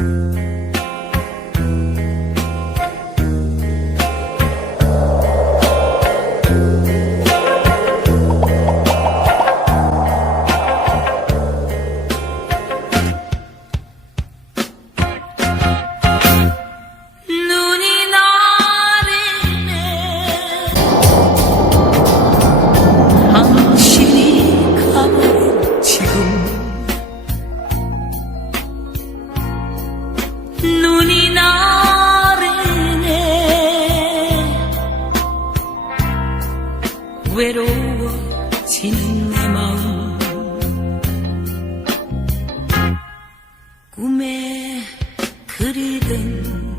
Música 외로워지는 내 마음. 꿈에 그리던